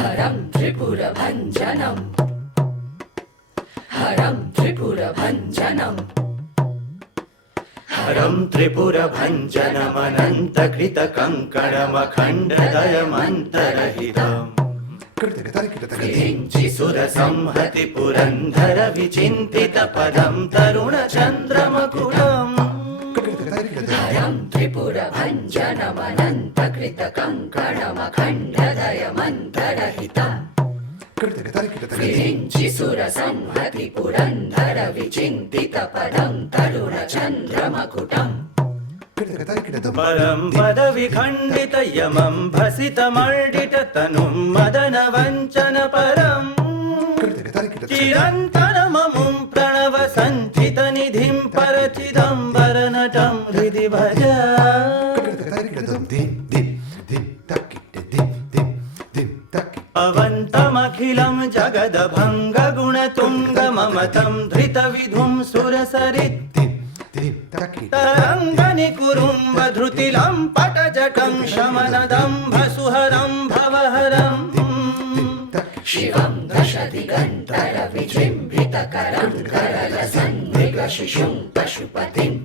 हरं त्रिपुरभञ्जनम् हरं त्रिपुरभञ्जनम् हरं त्रिपुरभञ्जनमनन्तकृतकङ्कणमखण्डदयमन्तरहितम् विरिञ्चि सुरसंहति पुरन्धर विचिन्तितपदं तरुणचन्द्रमकुलम् हरं त्रिपुरभञ्जनमनन्तकृतकङ्कणमखण्डदयमन्तरहितम् विरिञ्चि सुरसंहति पुरन्धर विचिन्तितपदं तरुणचन्द्रमकुटम् परं पदविखण्डित यमं भसितमर्डिततनुं मदनवञ्चन परम् चिरन्तनममुं प्रणवसञ्चितनिधिं परचिदम्बरनटं हृदि भज अवन्तमखिलं जगदभङ्गगुणतुङ्गममतं धृतविधुं सुरसरित् तरङ्गनिकुरुम्बधृतिलं पटजटं शमनदम्भसुहरं भवहरं शिवं दशदिगन्तरविजृम्भितकरं करलसन्मृगशिशुं पशुपतिम्